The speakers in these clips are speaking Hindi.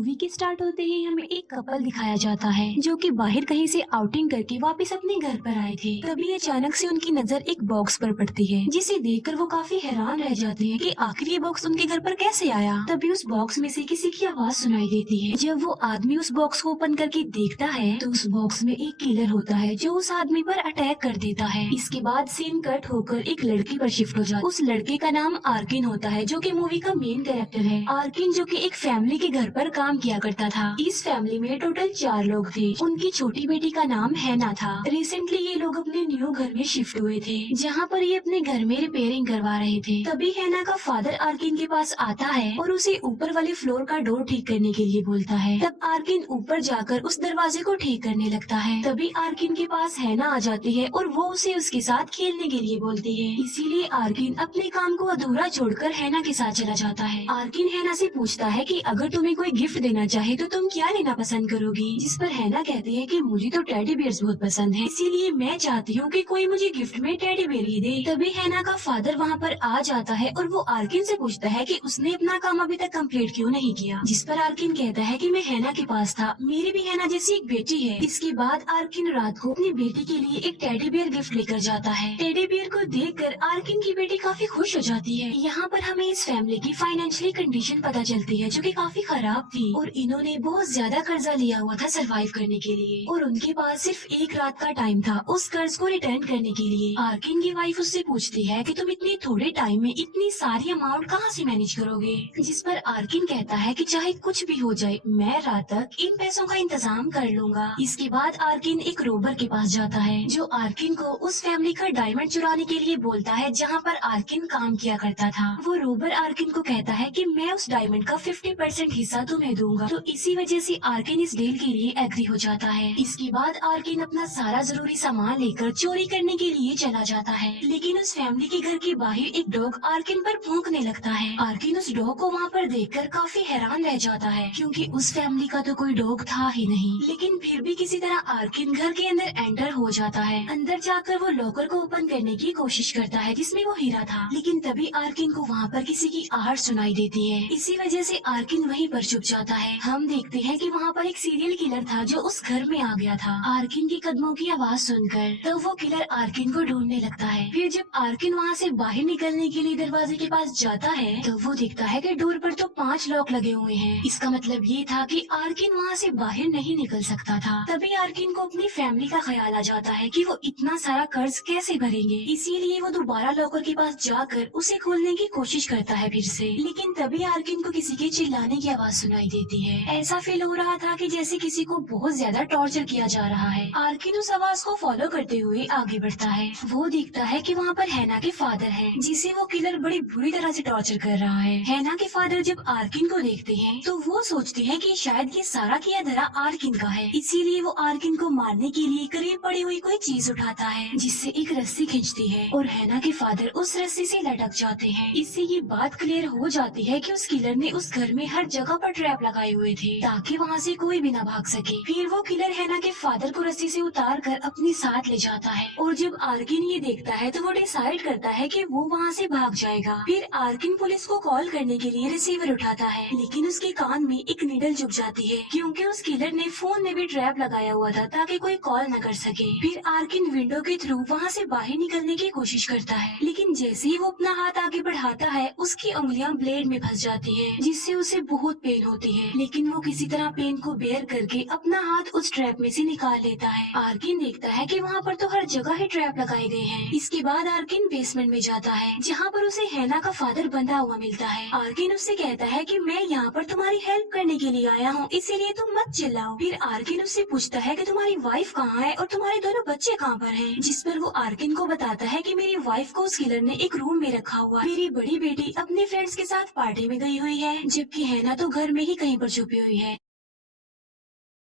मूवी के स्टार्ट होते ही हमें एक कपल दिखाया जाता है जो कि बाहर कहीं से आउटिंग करके वापस अपने घर पर आए थे। तभी अचानक से उनकी नजर एक बॉक्स पर पड़ती है जिसे देखकर वो काफी हैरान रह जाते हैं कि आखिर ये बॉक्स उनके घर पर कैसे आया। तभी उस बॉक्स में से किसी की आवाज सुनाई देती है। जब वो आदमी उस बॉक्स को ओपन करके देखता है तो उस बॉक्स में एक किलर होता है जो उस आदमी पर अटैक कर देता है। इसके बाद सीन कट होकर एक लड़की पर शिफ्ट हो जाता है। उस लड़के का नाम आर्किन होता है जो कि मूवी का मेन कैरेक्टर है। आर्किन जो कि एक फैमिली के घर पर काम किया करता था। इस फैमिली में टोटल 4 लोग थे। उनकी छोटी बेटी का नाम हैना था। रिसेंटली ये लोग अपने न्यू घर में शिफ्ट हुए थे जहाँ पर ये अपने घर में रिपेयरिंग करवा रहे थे। तभी हैना का फादर आर्किन के पास आता है और उसे ऊपर वाले फ्लोर का डोर ठीक करने के लिए बोलता है। तब आर्किन ऊपर जाकर उस दरवाजे को ठीक करने लगता है। तभी आर्किन के पास हैना आ जाती है और वो उसे उसके साथ खेलने के लिए बोलती है। इसीलिए आर्किन अपने काम को अधूरा छोड़कर हैना के साथ चला जाता है। आर्किन हैना से पूछता है कि अगर तुम्हें कोई गिफ्ट देना चाहे तो तुम क्या लेना पसंद करोगी। जिस पर हैना कहती है कि मुझे तो टेडी बियर्स बहुत पसंद है, इसीलिए मैं चाहती हूँ कि कोई मुझे गिफ्ट में टेडी बियर ही दे। तभी हैना का फादर वहाँ पर आ जाता है और वो आर्किन से पूछता है कि उसने अपना काम अभी तक कंप्लीट क्यों नहीं किया। जिस पर आर्किन कहता है कि मैं हैना के पास था, मेरी भी हैना जैसी एक बेटी है। इसके बाद आर्किन रात को अपनी बेटी के लिए एक टेडी बियर गिफ्ट लेकर जाता है। टेडी बियर को देखकर आर्किन की बेटी काफी खुश हो जाती है। यहाँ पर हमें इस फैमिली की फाइनेंशियली कंडीशन पता चलती है जो कि काफी खराब थी और इन्होंने बहुत ज्यादा कर्जा लिया हुआ था सरवाइव करने के लिए और उनके पास सिर्फ एक रात का टाइम था उस कर्ज को रिटर्न करने के लिए। आर्किन की वाइफ उससे पूछती है कि तुम इतने थोड़े टाइम में इतनी सारी अमाउंट कहाँ से मैनेज करोगे। जिस पर आर्किन कहता है कि चाहे कुछ भी हो जाए मैं रात तक इन पैसों का इंतजाम कर लूंगा। इसके बाद आर्किन एक रोबर के पास जाता है जो आर्किन को उस फैमिली का डायमंड चुराने के लिए बोलता है जहाँ पर आर्किन काम किया करता था। वो रोबर आर्किन को कहता है कि मैं उस डायमंड का 50% हिस्सा तुम्हें दूंगा। तो इसी वजह से आर्किन इस डील के लिए एग्री हो जाता है। इसके बाद आर्किन अपना सारा जरूरी सामान लेकर चोरी करने के लिए चला जाता है। लेकिन उस फैमिली के घर के बाहर एक डॉग आर्किन पर भौंकने लगता है। आर्किन उस डॉग को वहाँ पर देखकर काफी हैरान रह जाता है क्योंकि उस फैमिली का तो कोई डॉग था ही नहीं। लेकिन फिर भी किसी तरह आर्किन घर के अंदर एंटर हो जाता है। अंदर जाकर वो लॉकर को ओपन करने की कोशिश करता है जिसमें वो हीरा था। लेकिन तभी आर्किन को वहाँ पर किसी की आहट सुनाई देती है। इसी वजह से आर्किन वहीं पर छुप जाता है। हम देखते हैं कि वहाँ पर एक सीरियल किलर था जो उस घर में आ गया था। आर्किन की कदमों की आवाज सुनकर तो वो किलर आर्किन को ढूंढने लगता है। फिर जब आर्किन वहाँ से बाहर निकलने के लिए दरवाजे के पास जाता है तो वो देखता है कि डोर पर तो 5 लॉक लगे हुए हैं। इसका मतलब ये था कि आर्किन वहाँ से बाहर नहीं निकल सकता था। तभी आर्किन को अपनी फैमिली का ख्याल आ जाता है कि वो इतना सारा कर्ज कैसे भरेंगे। इसीलिए वो दोबारा लॉकर के पास जाकर उसे खोलने की कोशिश करता है फिर से। लेकिन तभी आर्किन को किसी के चिल्लाने की आवाज सुनाई देती है। ऐसा फील हो रहा था कि जैसे किसी को बहुत ज्यादा टॉर्चर किया जा रहा है। आर्किन उस आवाज को फॉलो करते हुए आगे बढ़ता है। वो देखता है कि वहाँ पर हैना के फादर हैं, जिसे वो किलर बड़ी बुरी तरह से टॉर्चर कर रहा है। हैना के फादर जब आर्किन को देखते हैं तो वो सोचते हैं कि शायद ये सारा किया धरा आर्किन का है। इसीलिए वो आर्किन को मारने के लिए करीब पड़ी हुई कोई चीज उठाता है जिससे एक रस्सी खींचती है और हैना के फादर उस रस्सी से लटक जाते हैं। इससे ये बात क्लियर हो जाती है कि उस किलर ने उस घर में हर जगह पर ट्रैप लगाए हुए थे ताकि वहाँ से कोई भी न भाग सके। फिर वो किलर हैना के फादर को रस्सी से उतार कर अपने साथ ले जाता है और जब आर्किन ये देखता है तो वो डिसाइड करता है कि वो वहाँ से भाग जाएगा। फिर आर्किन पुलिस को कॉल करने के लिए रिसीवर उठाता है लेकिन उसके कान में एक नीडल चुभ जाती है क्योंकि उस किलर ने फोन में भी ट्रैप लगाया हुआ था ताकि कोई कॉल न कर सके। फिर आर्किन विंडो के थ्रू वहाँ से बाहर निकलने की कोशिश करता है लेकिन जैसे ही वो अपना हाथ आगे बढ़ाता है उसकी उंगलियां ब्लेड में फंस जाती है जिससे उसे बहुत पेन होती है। लेकिन वो किसी तरह पेन को बेयर करके अपना हाथ उस ट्रैप में से निकाल लेता है। आर्किन देखता है कि वहाँ पर तो हर जगह ही ट्रैप लगाए गए हैं। इसके बाद आर्किन बेसमेंट में जाता है जहाँ पर उसे हैना का फादर बंधा हुआ मिलता है। आर्किन उससे कहता है कि मैं यहाँ पर तुम्हारी हेल्प करने के लिए आया हूँ, इसीलिए तुम मत चिल्लाओ। फिर आर्किन उससे पूछता है कि तुम्हारी वाइफ कहाँ है और तुम्हारे दोनों बच्चे कहाँ पर हैं। जिस पर वो आर्किन को बताता है कि मेरी वाइफ को उस किलर ने एक रूम में रखा हुआ। मेरी बड़ी बेटी अपने फ्रेंड्स के साथ पार्टी में गई हुई है जबकि हैना तो घर में ही कहीं पर छुपी हुई है।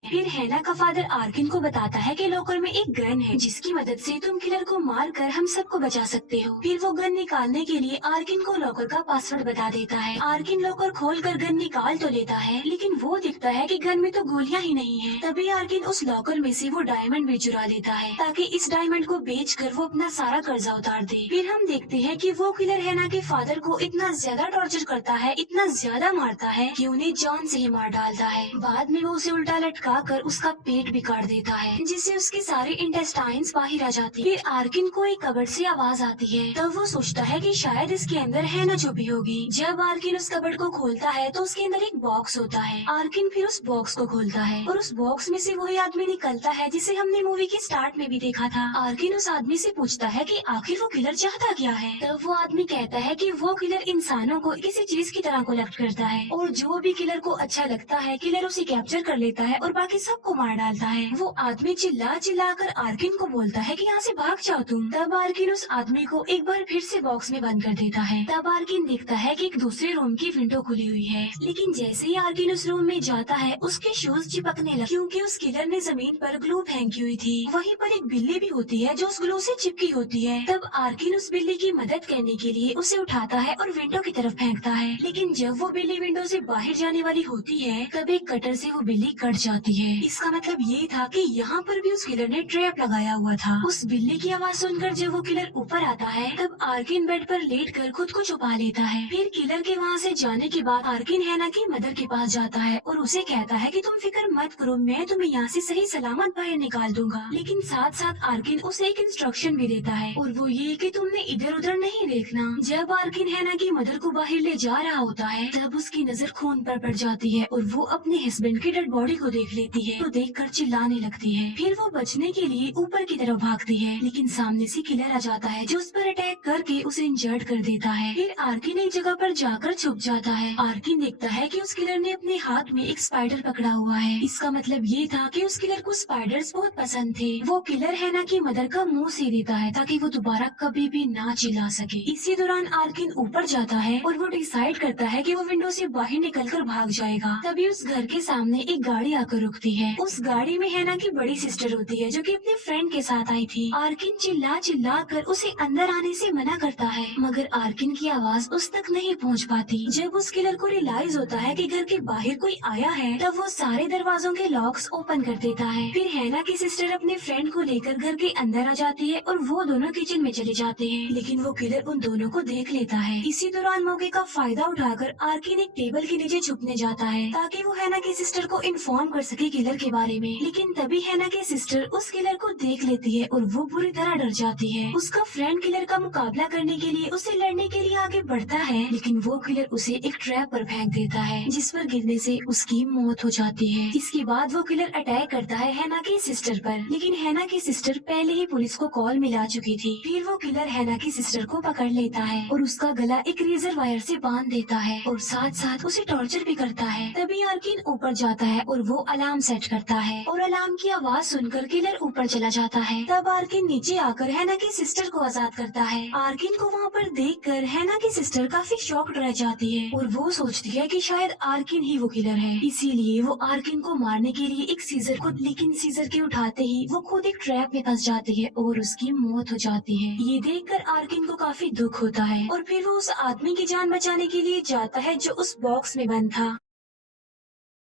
फिर हैना का फादर आर्किन को बताता है कि लॉकर में एक गन है जिसकी मदद से तुम किलर को मार कर हम सबको बचा सकते हो। फिर वो गन निकालने के लिए आर्किन को लॉकर का पासवर्ड बता देता है। आर्किन लॉकर खोल कर गन निकाल तो लेता है, लेकिन वो दिखता है कि गन में तो गोलियां ही नहीं है। तभी आर्किन उस लॉकर में से वो डायमंड भी चुरा लेता है ताकि इस डायमंड को बेचकर वो अपना सारा कर्जा उतार दे। फिर हम देखते हैं कि वो किलर हैना के फादर को इतना ज्यादा टॉर्चर करता है, इतना ज्यादा मारता है कि उन्हें जान से ही मार डालता है। बाद में वो उसे उल्टा लटका कर उसका पेट भी काट देता है, जिससे उसके सारे इंटेस्टाइन्स बाहर आ जाती है। फिर आर्किन को एक कबर्ड से आवाज आती है, तब वो सोचता है कि शायद इसके अंदर हैना छुपी होगी। जब आर्किन उस कबर्ड को खोलता है तो उसके अंदर एक बॉक्स होता है। आर्किन फिर उस बॉक्स को खोलता है और उस बॉक्स में से वही आदमी निकलता है जिसे हमने मूवी के स्टार्ट में भी देखा था। आर्किन उस आदमी से पूछता है कि आखिर वो किलर चाहता क्या है। तब वो आदमी कहता है कि वो किलर इंसानों को किसी चीज की तरह कलेक्ट करता है और जो भी किलर को अच्छा लगता है किलर उसे कैप्चर कर लेता है और बाकी सबको मार डालता है। वो आदमी चिल्ला चिल्ला कर आर्किन को बोलता है कि यहाँ से भाग जाओ तुम। तब आर्किन उस आदमी को एक बार फिर से बॉक्स में बंद कर देता है। तब आर्किन देखता है कि एक दूसरे रूम की विंडो खुली हुई है, लेकिन जैसे ही आर्किन उस रूम में जाता है उसके शूज चिपकने लगे क्योंकि उस किलर ने जमीन पर ग्लू फेंकी हुई थी। वहीं पर एक बिल्ली भी होती है जो उस ग्लू से चिपकी होती है। तब आर्किन उस बिल्ली की मदद करने के लिए उसे उठाता है और विंडो की तरफ फेंकता है, लेकिन जब वो बिल्ली विंडो से बाहर जाने वाली होती है तब एक कटर से वो बिल्ली कट जाती है। इसका मतलब ये था कि यहाँ पर भी उस किलर ने ट्रैप लगाया हुआ था। उस बिल्ली की आवाज सुनकर जब वो किलर ऊपर आता है तब आर्किन बेड पर लेटकर खुद को छुपा लेता है। फिर किलर के वहाँ से जाने के बाद आर्किन हैना की मदर के पास जाता है और उसे कहता है कि तुम फिक्र मत करो, मैं तुम्हें यहाँ से सही सलामत बाहर निकाल दूंगा। लेकिन साथ साथ आर्किन उसे एक इंस्ट्रक्शन भी देता है और वो ये कि तुमने इधर उधर नहीं देखना। जब आर्किन हैना की मदर को बाहर ले जा रहा होता है तब उसकी नजर खून पर पड़ जाती है और वो अपने हस्बैंड की डेड बॉडी को देख लेती है तो देखकर चिल्लाने लगती है। फिर वो बचने के लिए ऊपर की तरफ भागती है, लेकिन सामने से किलर आ जाता है जो उस पर अटैक करके उसे इंजर्ड कर देता है। फिर आर्किन एक जगह पर जाकर छुप जाता है। आर्किन देखता है कि उस किलर ने अपने हाथ में एक स्पाइडर पकड़ा हुआ है। इसका मतलब ये था कि उस किलर को स्पाइडर्स बहुत पसंद थे। वो किलर हैना की मदर का मुंह सी देता है ताकि वो दोबारा कभी भी ना चिल्ला सके। इसी दौरान आर्किन ऊपर जाता है और वो डिसाइड करता है कि वो विंडो से बाहर निकलकर भाग जाएगा। तभी उस घर के सामने एक गाड़ी आकर रुकती है। उस गाड़ी में हैना की बड़ी सिस्टर होती है जो कि अपने फ्रेंड के साथ आई थी। आर्किन चिल्ला चिल्ला कर उसे अंदर आने से मना करता है, मगर आर्किन की आवाज उस तक नहीं पहुंच पाती। जब उस किलर को रियलाइज होता है कि घर के बाहर कोई आया है तब वो सारे दरवाजों के लॉक्स ओपन कर देता है। फिर हैना की सिस्टर अपने फ्रेंड को लेकर घर के अंदर आ जाती है और वो दोनों किचन में चले जाते हैं, लेकिन वो किलर उन दोनों को देख लेता है। इसी दौरान मौके का फायदा उठाकर आर्किन एक टेबल के नीचे छुपने जाता है ताकि वो हैना की सिस्टर को इन्फॉर्म कर सके किलर के बारे में। लेकिन तभी हैना की सिस्टर उस किलर को देख लेती है और वो बुरी तरह डर जाती है। उसका फ्रेंड किलर का मुकाबला करने के लिए उसे लड़ने के लिए आगे बढ़ता है, लेकिन वो किलर उसे एक ट्रैप पर फेंक देता है जिस पर गिरने से उसकी मौत हो जाती है। इसके बाद वो किलर अटैक करता है हैना की सिस्टर पर, लेकिन हैना की सिस्टर पहले ही पुलिस को कॉल मिला चुकी थी। फिर वो किलर हैना की सिस्टर को पकड़ लेता है और उसका गला एक रेजर वायर से बांध देता है और साथ साथ उसे टॉर्चर भी करता है। तभी आर्किन ऊपर जाता है और वो अलार्म सेट करता है और अलार्म की आवाज सुनकर किलर ऊपर चला जाता है। तब आर्किन नीचे आकर हैना की सिस्टर को आजाद करता है। आर्किन को वहाँ पर देखकर हैना की सिस्टर काफी शॉक्ड रह जाती है और वो सोचती है कि शायद आर्किन ही वो किलर है। इसीलिए वो आर्किन को मारने के लिए एक सीजर को, लेकिन सीजर के उठाते ही वो खुद एक ट्रैप में फंस जाती है और उसकी मौत हो जाती है। ये देखकर आर्किन को काफी दुख होता है और फिर वो उस आदमी की जान बचाने के लिए जाता है जो उस बॉक्स में बंद था।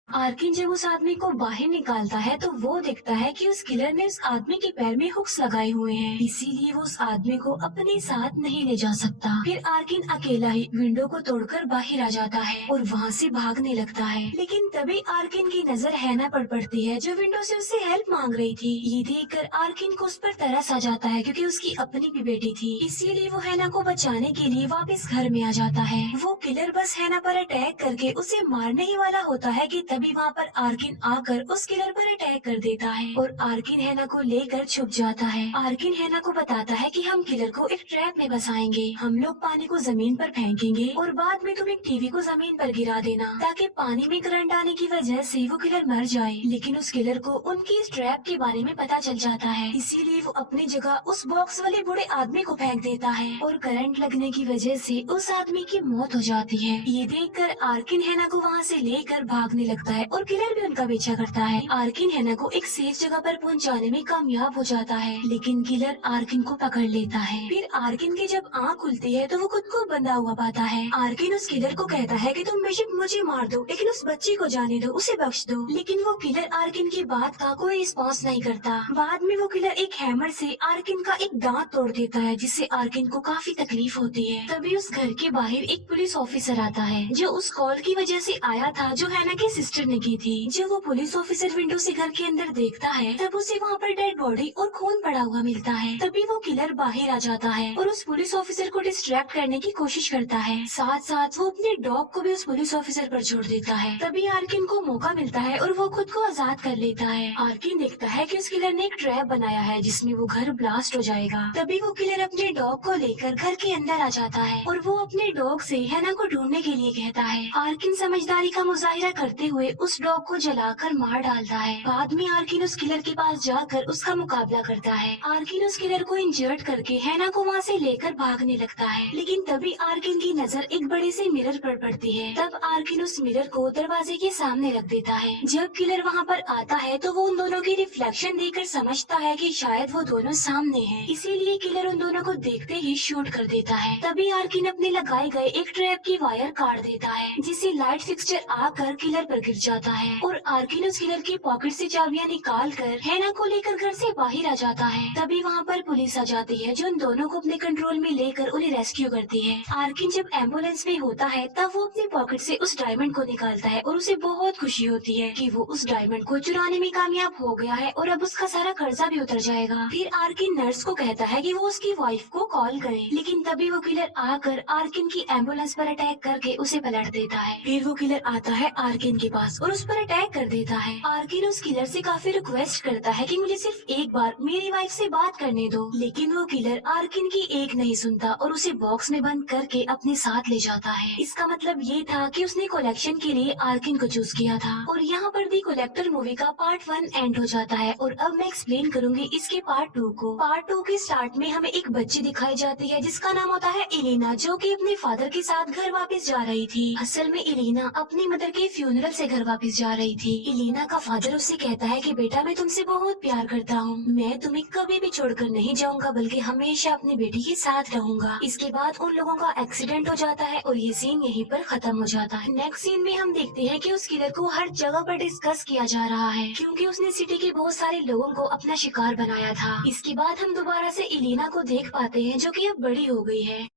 आर्किन जब उस आदमी को बाहर निकालता है तो वो देखता है कि उस किलर ने उस आदमी के पैर में हुक्स लगाए हुए हैं, इसीलिए वो उस आदमी को अपने साथ नहीं ले जा सकता। फिर आर्किन अकेला ही विंडो को तोड़कर बाहर आ जाता है और वहाँ से भागने लगता है, लेकिन तभी आर्किन की नजर हैना पर पड़ती है जो विंडो से उससे हेल्प मांग रही थी। ये देखकर आर्किन को उस पर तरस आ जाता है क्योंकि उसकी अपनी भी बेटी थी, इसीलिए वो हैना को बचाने के लिए वापस घर में आ जाता है। वो किलर बस हैना पर अटैक करके उसे मारने ही वाला होता है कि तभी वहाँ पर आर्किन आकर उस किलर पर अटैक कर देता है और आर्किन हैना को लेकर छुप जाता है। आर्किन हैना को बताता है कि हम किलर को एक ट्रैप में बसाएंगे, हम लोग पानी को जमीन पर फेंकेंगे और बाद में तुम एक टीवी को जमीन पर गिरा देना ताकि पानी में करंट आने की वजह से वो किलर मर जाए। लेकिन उस किलर को उनकी इस ट्रैप के बारे में पता चल जाता है, इसीलिए वो अपनी जगह उस बॉक्स वाले बूढ़े आदमी को फेंक देता है और करंट लगने की वजह से उस आदमी की मौत हो जाती है। ये देखकर आर्किन हैना को वहाँ से लेकर भागने लगता लगता है और किलर भी उनका पीछा करता है। आर्किन हैना को एक सेफ जगह पर पहुंचाने में कामयाब हो जाता है, लेकिन किलर आर्किन को पकड़ लेता है। फिर आर्किन की जब आँख खुलती है तो वो खुद को बंधा हुआ पाता है। आर्किन उस किलर को कहता है कि तुम बेशक मुझे मार दो, लेकिन उस बच्चे को जाने दो, उसे बख्श दो। लेकिन वो किलर आर्किन की बात का कोई रिस्पॉन्स नहीं करता। बाद में वो किलर एक हैमर से आर्किन का एक दांत तोड़ देता है, जिससे आर्किन को काफी तकलीफ होती है। तभी उस घर के बाहर एक पुलिस ऑफिसर आता है, जो उस कॉल की वजह से आया था जो हैना की सिस्टर ने की थी। जब वो पुलिस ऑफिसर विंडो से घर के अंदर देखता है तब उसे वहाँ पर डेड बॉडी और खून पड़ा हुआ मिलता है। तभी वो किलर बाहर आ जाता है और उस पुलिस ऑफिसर को डिस्ट्रैक्ट करने की कोशिश करता है। साथ साथ वो अपने डॉग को भी उस पुलिस ऑफिसर पर छोड़ देता है। तभी आर्किन को मौका मिलता है और वो खुद को आजाद कर लेता है। आर्किन देखता है कि उस किलर ने एक ट्रैप बनाया है जिसमें वो घर ब्लास्ट हो जाएगा। तभी वो किलर अपने डॉग को लेकर घर के अंदर आ जाता है और वो अपने डॉग से हैना को ढूंढने के लिए कहता है। आर्किन समझदारी का मुजाहिरा करते हुए उस डॉग को जलाकर मार डालता है। बाद में आर्किन उस किलर के पास जाकर उसका मुकाबला करता है। आर्किन उस किलर को इंजर्ड करके हैना को वहाँ से लेकर भागने लगता है, लेकिन तभी आर्किन की नजर एक बड़े से मिरर पर पड़ती है। तब आर्किन उस मिरर को दरवाजे के सामने रख देता है। जब किलर वहाँ पर आता है तो वो उन दोनों की रिफ्लेक्शन देखकर समझता है कि शायद वो दोनों सामने हैं, इसीलिए किलर उन दोनों को देखते ही शूट कर देता है। तभी आर्किन अपने लगाए गए एक ट्रैप की वायर काट देता है, जिससे लाइट फिक्सचर आकर किलर पर गिर जाता है और आर्किन उस किलर की पॉकेट से चाबियां निकाल कर हैना को लेकर घर से बाहर आ जाता है। तभी वहाँ पर पुलिस आ जाती है, जो उन दोनों को अपने कंट्रोल में लेकर उन्हें रेस्क्यू करती है। आर्किन जब एम्बुलेंस में होता है तब वो अपनी पॉकेट से उस डायमंड को निकालता है और उसे बहुत खुशी होती है कि वो उस डायमंड को चुराने में कामयाब हो गया है और अब उसका सारा कर्जा भी उतर जाएगा। फिर आर्किन नर्स को कहता है कि वो उसकी वाइफ को कॉल करे, लेकिन तभी वो किलर आकर आर्किन की एम्बुलेंस पर अटैक करके उसे पलट देता है। फिर वो किलर आता है आर्किन के पास और उस पर अटैक कर देता है। आर्किन उस किलर से काफी रिक्वेस्ट करता है कि मुझे सिर्फ एक बार मेरी वाइफ से बात करने दो, लेकिन वो किलर आर्किन की एक नहीं सुनता और उसे बॉक्स में बंद करके अपने साथ ले जाता है। इसका मतलब ये था कि उसने कलेक्शन के लिए आर्किन को चूज किया था। और यहाँ पर दी कलेक्टर मूवी का पार्ट 1 एंड हो जाता है और अब मैं एक्सप्लेन करूंगी इसके पार्ट 2 को। पार्ट 2 के स्टार्ट में हमें एक बच्ची दिखाई जाती है जिसका नाम होता है इलीना, जो कि अपने फादर के साथ घर वापस जा रही थी। असल में इलीना अपनी मदर के फ्यूनरल से घर वापस जा रही थी। इलीना का फादर उससे कहता है कि बेटा मैं तुमसे बहुत प्यार करता हूँ, मैं तुम्हें कभी भी छोड़कर नहीं जाऊंगा बल्कि हमेशा अपनी बेटी के साथ रहूंगा। इसके बाद उन लोगों का एक्सीडेंट हो जाता है और ये सीन यहीं पर खत्म हो जाता है। नेक्स्ट सीन में हम देखते हैं कि उस किलर को हर जगह पर डिस्कस किया जा रहा है, क्योंकि उसने सिटी के बहुत सारे लोगों को अपना शिकार बनाया था। इसके बाद हम दोबारा से इलीना को देख पाते हैं, जो कि अब बड़ी हो गई है।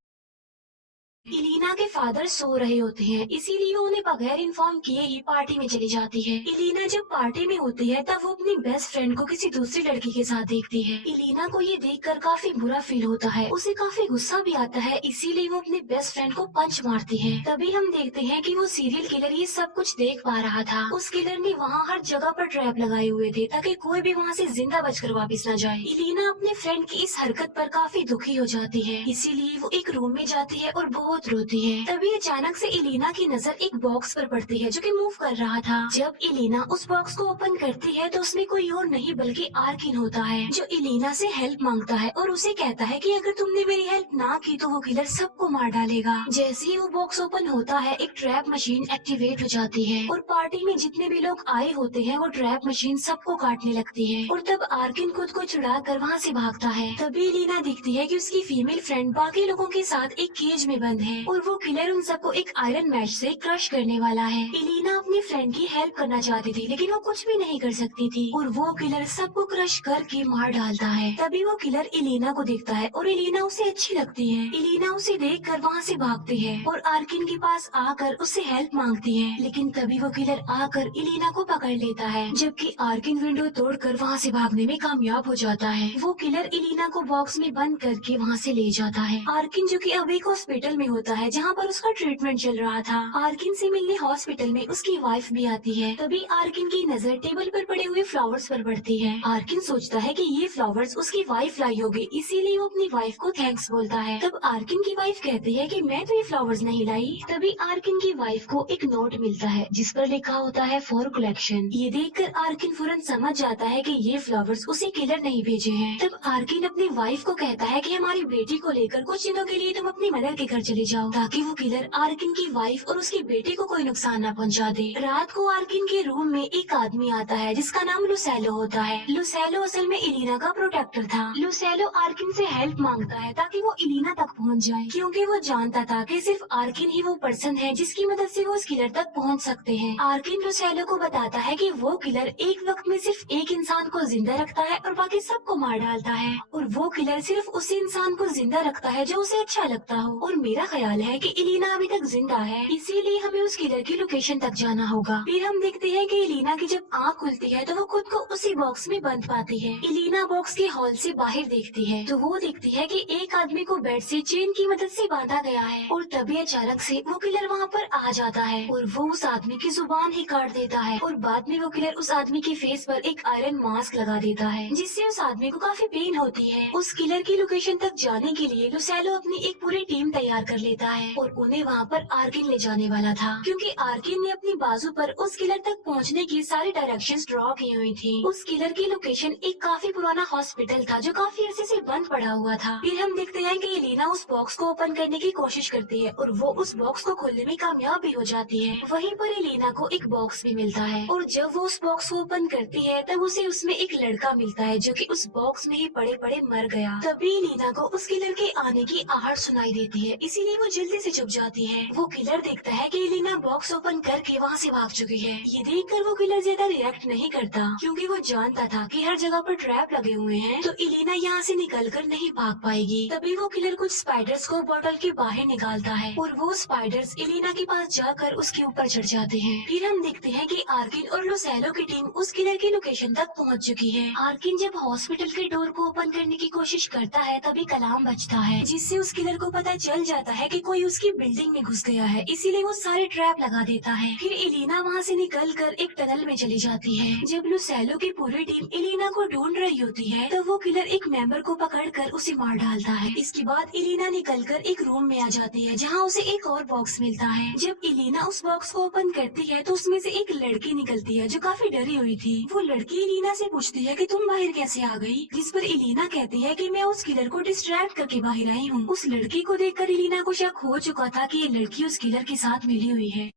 इलीना के फादर सो रहे होते हैं, इसीलिए वो उन्हें बगैर इन्फॉर्म किए ही पार्टी में चली जाती है। इलीना जब पार्टी में होती है तब वो अपनी बेस्ट फ्रेंड को किसी दूसरी लड़की के साथ देखती है। इलीना को ये देखकर काफी बुरा फील होता है, उसे काफी गुस्सा भी आता है, इसीलिए वो अपनी बेस्ट फ्रेंड को पंच मारती है। तभी हम देखते हैं कि वो सीरियल किलर ये सब कुछ देख पा रहा था। उस किलर ने वहाँ हर जगह पर ट्रैप लगाए हुए थे ताकि कोई भी वहाँ से जिंदा बचकर वापस न जाए। इलीना अपने फ्रेंड की इस हरकत पर काफी दुखी हो जाती है, इसीलिए वो एक रूम में जाती है और बहुत रोती है। तभी अचानक से इलीना की नजर एक बॉक्स पर पड़ती है जो कि मूव कर रहा था। जब इलीना उस बॉक्स को ओपन करती है तो उसमें कोई और नहीं बल्कि आर्किन होता है, जो इलीना से हेल्प मांगता है और उसे कहता है कि अगर तुमने मेरी हेल्प ना की तो वो किलर सबको मार डालेगा। जैसे ही वो बॉक्स ओपन होता है एक ट्रैप मशीन एक्टिवेट हो जाती है और पार्टी में जितने भी लोग आए होते हैं वो ट्रैप मशीन सबको काटने लगती है और तब आर्किन खुद को छुड़ा कर वहाँ से भागता है। तभी इलीना दिखती है कि उसकी फीमेल फ्रेंड बाकी लोगों के साथ एक केज में बंद है और वो किलर उन सबको एक आयरन मैच से क्रश करने वाला है। इलीना अपनी फ्रेंड की हेल्प करना चाहती थी, लेकिन वो कुछ भी नहीं कर सकती थी और वो किलर सबको क्रश करके मार डालता है। तभी वो किलर इलीना को देखता है और इलीना उसे अच्छी लगती है। इलीना उसे देखकर वहाँ से भागती है और आर्किन के पास आकर उससे हेल्प मांगती है, लेकिन तभी वो किलर आकर इलीना को पकड़ लेता है, जबकि आर्किन विंडो तोड़कर वहाँ से भागने में कामयाब हो जाता है। वो किलर इलीना को बॉक्स में बंद करके वहाँ से ले जाता है। आर्किन जो कि अब एक हॉस्पिटल में होता है जहाँ पर उसका ट्रीटमेंट चल रहा था। आर्किन से मिलने हॉस्पिटल में उसकी वाइफ भी आती है। तभी आर्किन की नजर टेबल पर पड़े हुए फ्लावर्स पर पड़ती है। आर्किन सोचता है कि ये फ्लावर्स उसकी वाइफ लाई होगी, इसीलिए वो अपनी वाइफ को थैंक्स बोलता है। तब आर्किन की वाइफ कहती है कि मैं तो ये फ्लावर्स नहीं लाई। तभी आर्किन की वाइफ को एक नोट मिलता है जिस पर लिखा होता है फॉर कलेक्शन। ये देखकर आर्किन फौरन समझ जाता है कि ये फ्लावर्स उसे किलर नहीं भेजे हैं। तब आर्किन अपनी वाइफ को कहता है कि हमारी बेटी को लेकर कुछ दिनों के लिए तुम अपनी मदर के घर चली चले जाओ ताकि वो किलर आर्किन की वाइफ और उसके बेटे को कोई नुकसान न पहुंचा दे। रात को आर्किन के रूम में एक आदमी आता है जिसका नाम लुसेलो होता है। लुसेलो असल में इलीना का प्रोटेक्टर था। लुसेलो आर्किन से हेल्प मांगता है ताकि वो इलीना तक पहुंच जाए, क्योंकि वो जानता था कि सिर्फ आर्किन ही वो पर्सन है जिसकी मदद से वो उस किलर तक पहुंच सकते हैं। आर्किन लुसेलो को बताता है कि वो किलर एक वक्त में सिर्फ एक इंसान को जिंदा रखता है और बाकी सबको मार डालता है, और वो किलर सिर्फ उस इंसान को जिंदा रखता है जो उसे अच्छा लगता हो। और मेरा ख्याल है कि इलीना अभी तक जिंदा है, इसीलिए हमें उस किलर की लोकेशन तक जाना होगा। फिर हम देखते हैं कि इलीना की जब आँख खुलती है तो वो खुद को उसी बॉक्स में बंद पाती है। इलीना बॉक्स के हॉल से बाहर देखती है तो वो देखती है कि एक आदमी को बेड से चेन की मदद से बांधा गया है, और तभी अचानक से वो किलर वहाँ पर आ जाता है और वो उस आदमी की जुबान ही काट देता है। और बाद में वो किलर उस आदमी के फेस पर एक आयरन मास्क लगा देता है जिससे उस आदमी को काफी पेन होती है। उस किलर की लोकेशन तक जाने के लिए लुसेलो अपनी एक पूरी टीम तैयार कर लेता है और उन्हें वहाँ पर आर्किन ले जाने वाला था, क्योंकि आर्किन ने अपनी बाजू पर उस किलर तक पहुँचने की सारी डायरेक्शंस ड्रॉ की हुई थी। उस किलर की लोकेशन एक काफी पुराना हॉस्पिटल था जो काफी अरसे से बंद पड़ा हुआ था। फिर हम देखते हैं कि एलिना उस बॉक्स को ओपन करने की कोशिश करती है और वो उस बॉक्स को खोलने में कामयाब भी हो जाती है। वहीं पर एलिना को एक बॉक्स भी मिलता है और जब वो उस बॉक्स को ओपन करती है तब उसे उसमें एक लड़का मिलता है जो कि उस बॉक्स में ही पड़े पड़े मर गया। तभी एलिना को उस किलर के आने की आहट सुनाई देती है, इसीलिए वो जल्दी से छुप जाती है। वो किलर देखता है कि एलिना बॉक्स ओपन करके वहाँ से भाग चुकी है। ये देखकर वो किलर ज्यादा रिएक्ट नहीं करता, क्योंकि वो जानता था कि हर जगह पर ट्रैप लगे हुए हैं तो एलिना यहाँ से निकलकर नहीं भाग पाएगी। तभी वो किलर कुछ स्पाइडर्स को बॉटल के बाहर निकालता है और वो स्पाइडर्स एलिना के पास जाकर उसके ऊपर चढ़ जाते हैं। फिर हम देखते हैं कि आर्किन और लुसेलो की टीम उस किलर की लोकेशन तक पहुंच चुकी है। आर्किन जब हॉस्पिटल के डोर को ओपन करने की कोशिश करता है तभी कलाम बजता है जिससे उस किलर को पता चल जाता है कि कोई उसकी बिल्डिंग में घुस गया है, इसीलिए वो सारे ट्रैप लगा देता है। फिर एलिना वहाँ से निकलकर एक टनल में चली जाती है। जब लुसेलो की पूरी टीम एलिना को ढूंढ रही होती है तो वो किलर एक मेंबर को पकड़कर उसे मार डालता है। इसके बाद एलिना निकलकर एक रूम में आ जाती है जहाँ उसे एक और बॉक्स मिलता है। जब एलिना उस बॉक्स को ओपन करती है तो उसमें से एक लड़की निकलती है जो काफी डरी हुई थी। वो लड़की एलिना से पूछती है कि तुम बाहर कैसे आ गई, जिस पर एलिना कहती है कि मैं उस किलर को डिस्ट्रैक्ट करके बाहर आई हूँ। उस लड़की को देखकर एलिना को शक हो चुका था कि ये लड़की उस किलर के साथ मिली हुई है।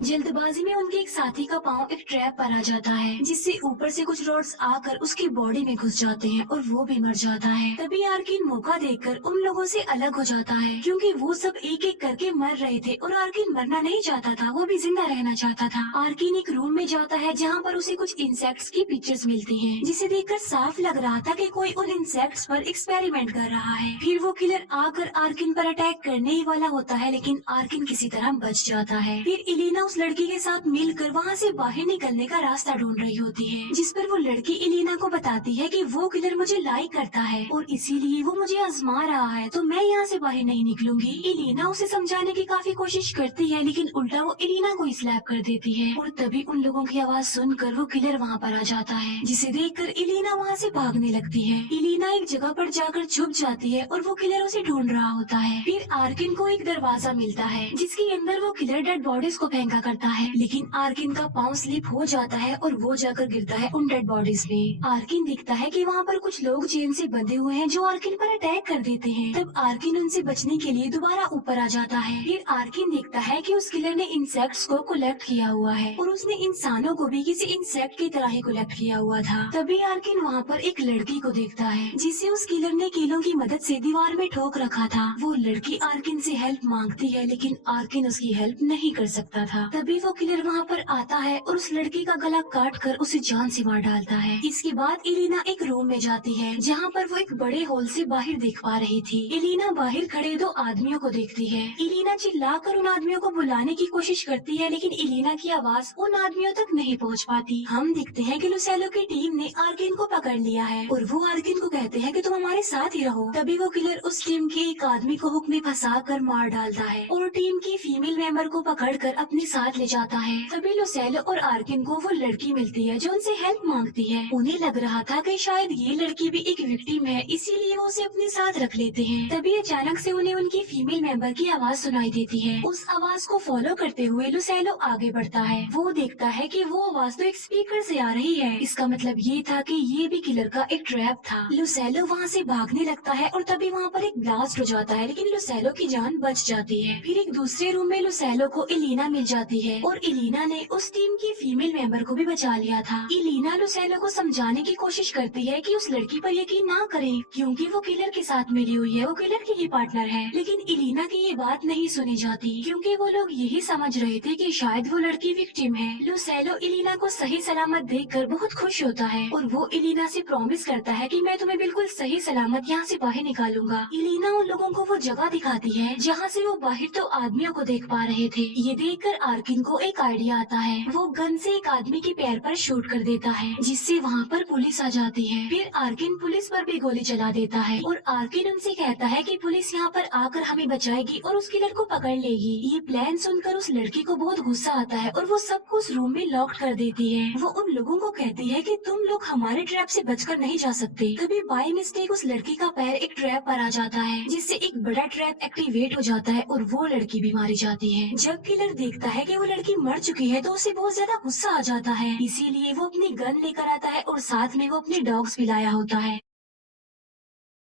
जल्दबाजी में उनके एक साथी का पांव एक ट्रैप पर आ जाता है जिससे ऊपर से कुछ रॉड्स आकर उसकी बॉडी में घुस जाते हैं और वो भी मर जाता है। तभी आर्किन मौका देखकर उन लोगों से अलग हो जाता है, क्योंकि वो सब एक एक करके मर रहे थे और आर्किन मरना नहीं चाहता था, वो भी जिंदा रहना चाहता था। आर्किन एक रूम में जाता है जहाँ पर उसे कुछ इंसेक्ट्स की पिक्चर्स मिलती है जिसे देखकर साफ लग रहा था कि कोई उन इंसेक्ट्स पर एक्सपेरिमेंट कर रहा है। फिर वो किलर आकर आर्किन पर अटैक करने ही वाला होता है, लेकिन आर्किन किसी तरह बच जाता है। फिर एलिना उस लड़की के साथ मिलकर वहाँ से बाहर निकलने का रास्ता ढूंढ रही होती है, जिस पर वो लड़की एलिना को बताती है कि वो किलर मुझे लाइक करता है और इसीलिए वो मुझे आजमा रहा है, तो मैं यहाँ से बाहर नहीं निकलूंगी। एलिना उसे समझाने की काफी कोशिश करती है, लेकिन उल्टा वो एलिना को स्लैप कर देती है। और तभी उन लोगों की आवाज सुनकर वो किलर वहाँ पर आ जाता है, जिसे देखकर एलिना वहाँ से भागने लगती है। एलिना एक जगह पर जाकर छुप जाती है और वो किलर उसे ढूंढ रहा होता है। फिर आर्किन को एक दरवाजा मिलता है जिसके अंदर वो किलर डेड बॉडीज को फेंका करता है, लेकिन आर्किन का पाँव स्लिप हो जाता है और वो जाकर गिरता है उन डेड बॉडीज में। आर्किन देखता है कि वहाँ पर कुछ लोग चेन से बंधे हुए हैं जो आर्किन पर अटैक कर देते हैं। तब आर्किन उनसे बचने के लिए दोबारा ऊपर आ जाता है। फिर आर्किन देखता है कि उस किलर ने इंसेक्ट्स को कलेक्ट किया हुआ है और उसने इंसानों को भी किसी इंसेक्ट की तरह ही कलेक्ट किया हुआ था। तभी आर्किन वहाँ पर एक लड़की को देखता है जिसे उस किलर ने कीलों की मदद से दीवार में ठोक रखा था। वो लड़की आर्किन से हेल्प मांगती है, लेकिन आर्किन उसकी हेल्प नहीं कर सकता था। तभी वो किलर वहाँ पर आता है और उस लड़की का गला काट कर उसे जान से मार डालता है। इसके बाद एलिना एक रूम में जाती है जहाँ पर वो एक बड़े होल से बाहर देख पा रही थी। एलिना बाहर खड़े दो आदमियों को देखती है। एलिना चिल्लाकर उन आदमियों को बुलाने की कोशिश करती है, लेकिन एलिना की आवाज उन आदमियों तक नहीं पहुँच पाती। हम देखते हैं कि लुसेलो की टीम ने आर्किन को पकड़ लिया है और वो आर्किन को कहते हैं कि तुम हमारे साथ ही रहो। तभी वो किलर उस टीम के एक आदमी को हुक में फंसा कर मार डालता है और टीम की फीमेल मेंबर को पकड़कर अपने साथ ले जाता है। तभी लुसेलो और आर्किन को वो लड़की मिलती है जो उनसे हेल्प मांगती है। उन्हें लग रहा था कि शायद ये लड़की भी एक विक्टिम है, इसीलिए वो उसे अपने साथ रख लेते हैं। तभी अचानक से उन्हें उनकी फीमेल मेंबर की आवाज सुनाई देती है। उस आवाज को फॉलो करते हुए लुसेलो आगे बढ़ता है। वो देखता है कि वो आवाज तो एक स्पीकर से आ रही है। इसका मतलब ये था कि ये भी किलर का एक ट्रैप था। लुसेलो वहाँ से भागने लगता है और तभी वहाँ पर एक ब्लास्ट हो जाता है, लेकिन लुसेलो की जान बच जाती है। फिर एक दूसरे रूम में लुसेलो को इलीना मिल जाती है और इलीना ने उस टीम की फीमेल मेंबर को भी बचा लिया था। इलीना लुसेलो को समझाने की कोशिश करती है कि उस लड़की पर यकीन ना करे, क्योंकि वो किलर के साथ मिली हुई है, वो किलर की ही पार्टनर है। लेकिन इलीना की ये बात नहीं सुनी जाती, क्योंकि वो लोग यही समझ रहे थे कि शायद वो लड़की विक्टिम है। लुसेलो इलीना को सही सलामत देखकर बहुत खुश होता है और वो इलीना से प्रॉमिस करता है कि मैं तुम्हें बिल्कुल सही सलामत यहाँ से बाहर निकालूंगा। इलीना उन लोगों को वो जगह दिखाती है जहाँ से वो बाहर तो आदमियों को देख पा रहे थे। ये देखकर आर्किन को एक आइडिया आता है। वो गन से एक आदमी के पैर पर शूट कर देता है, जिससे वहाँ पर पुलिस आ जाती है। फिर आर्किन पुलिस पर भी गोली चला देता है और आर्किन उनसे कहता है कि पुलिस यहाँ पर आकर हमें बचाएगी और उस किलर को पकड़ लेगी। ये प्लान सुनकर उस लड़की को बहुत गुस्सा आता है और वो सबको उस रूम में लॉक कर देती है। वो उन लोगों को कहती है कि तुम लोग हमारे ट्रैप से बचकर नहीं जा सकते। तभी बाय मिस्टेक उस लड़की का पैर एक ट्रैप पर आ जाता है, जिससे एक बड़ा ट्रैप एक्टिवेट हो जाता है और वो लड़की भी मारी जाती है। जब किलर देखता है कि वो लड़की मर चुकी है तो उसे बहुत ज्यादा गुस्सा आ जाता है, इसीलिए वो अपनी गन लेकर आता है और साथ में वो अपने डॉग्स भी लाया होता है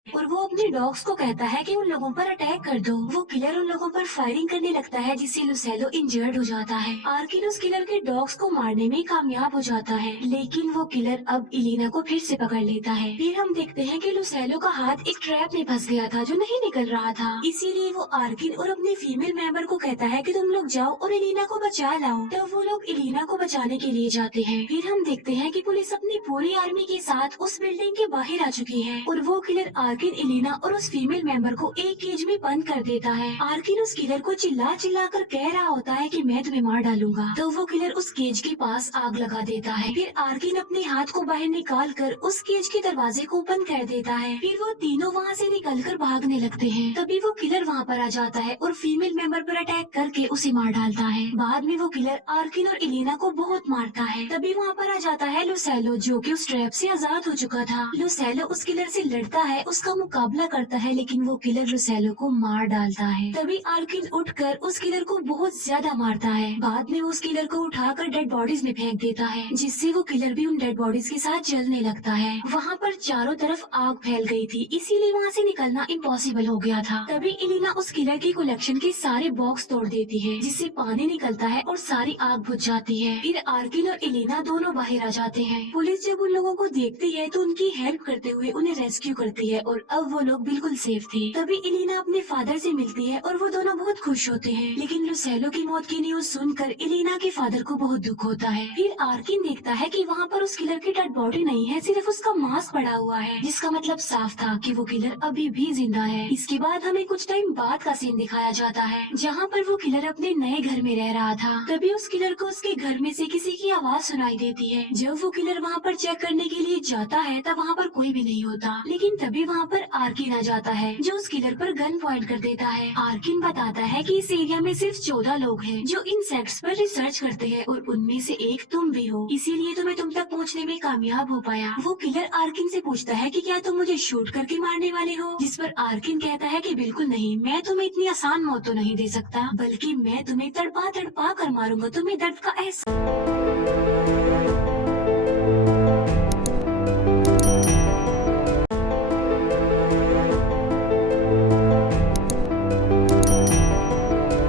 और वो अपने डॉग्स को कहता है कि उन लोगों पर अटैक कर दो। वो किलर उन लोगों पर फायरिंग करने लगता है, जिससे लुसेलो इंजर्ड हो जाता है। आर्किन उस किलर के डॉग्स को मारने में कामयाब हो जाता है, लेकिन वो किलर अब इलीना को फिर से पकड़ लेता है। फिर हम देखते हैं कि लुसेलो का हाथ एक ट्रैप में फंस गया था जो नहीं निकल रहा था, इसीलिए वो आर्किन और अपनी फीमेल मेंबर को कहता है कि तुम लोग जाओ और इलीना को बचा लाओ। तब वो लोग इलीना को बचाने के लिए जाते हैं। फिर हम देखते हैं कि पुलिस अपनी पूरी आर्मी के साथ उस बिल्डिंग के बाहर आ चुकी है और वो किलर आर्किन, इलीना और उस फीमेल मेंबर को एक केज में बंद कर देता है। आर्किन उस किलर को चिल्ला चिल्ला कर कह रहा होता है कि मैं तुम्हें मार डालूंगा। तो वो किलर उस केज के पास आग लगा देता है। फिर आर्किन अपने हाथ को बाहर निकाल कर उस केज के दरवाजे को बंद कर देता है। फिर वो तीनों वहाँ से निकलकर भागने लगते हैं। तभी वो किलर वहाँ पर आ जाता है और फीमेल मेंबर पर अटैक करके उसे मार डालता है। बाद में वो किलर आर्किन और इलीना को बहुत मारता है। तभी वहाँ पर आ जाता है लुसेलो, जो कि उस ट्रैप से आजाद हो चुका था। लुसेलो उस किलर से लड़ता है, उसका मुकाबला करता है, लेकिन वो किलर लुसेलो को मार डालता है। तभी आर्किन उठकर उस किलर को बहुत ज्यादा मारता है। बाद में वो उस किलर को उठाकर डेड बॉडीज में फेंक देता है, जिससे वो किलर भी उन डेड बॉडीज के साथ जलने लगता है। वहाँ पर चारों तरफ आग फैल गई थी, इसीलिए वहाँ से निकलना इम्पॉसिबल हो गया था। तभी इलीना उस किलर की कलेक्शन के सारे बॉक्स तोड़ देती है, जिससे पानी निकलता है और सारी आग बुझ जाती है। फिर आर्किन और इलीना दोनों बाहर आ जाते हैं। पुलिस जब उन लोगों को देखती है तो उनकी हेल्प करते हुए उन्हें रेस्क्यू करती है और अब वो लोग बिल्कुल सेफ थे। तभी इलीना अपने फादर से मिलती है और वो दोनों बहुत खुश होते हैं, लेकिन लुसेलो की मौत की न्यूज सुनकर इलीना के फादर को बहुत दुख होता है। फिर आर्किन देखता है कि वहाँ पर उस किलर की डेड बॉडी नहीं है, सिर्फ उसका मास्क पड़ा हुआ है, जिसका मतलब साफ था कि वो किलर अभी भी जिंदा है। इसके बाद हमें कुछ टाइम बाद का सीन दिखाया जाता है, जहाँ पर वो किलर अपने नए घर में रह रहा था। तभी उस किलर को उसके घर में से किसी की आवाज सुनाई देती है। जब वो किलर वहाँ पर चेक करने के लिए जाता है तब वहाँ पर कोई भी नहीं होता, लेकिन तभी वहाँ पर आर्किन आ जाता है, जो उस किलर पर गन पॉइंट कर देता है। आर्किन बताता है कि इस एरिया में सिर्फ 14 लोग हैं जो इंसेक्ट्स पर रिसर्च करते हैं और उनमें से एक तुम भी हो, इसीलिए तो मैं तुम तक पहुंचने में कामयाब हो पाया। वो किलर आर्किन से पूछता है कि क्या तुम मुझे शूट करके मारने वाले हो, जिस पर आर्किन कहता है कि बिल्कुल नहीं, मैं तुम्हें इतनी आसान मौत तो नहीं दे सकता, बल्कि मैं तुम्हें तड़पा तड़पा कर मारूंगा, तुम्हें दर्द का एहसास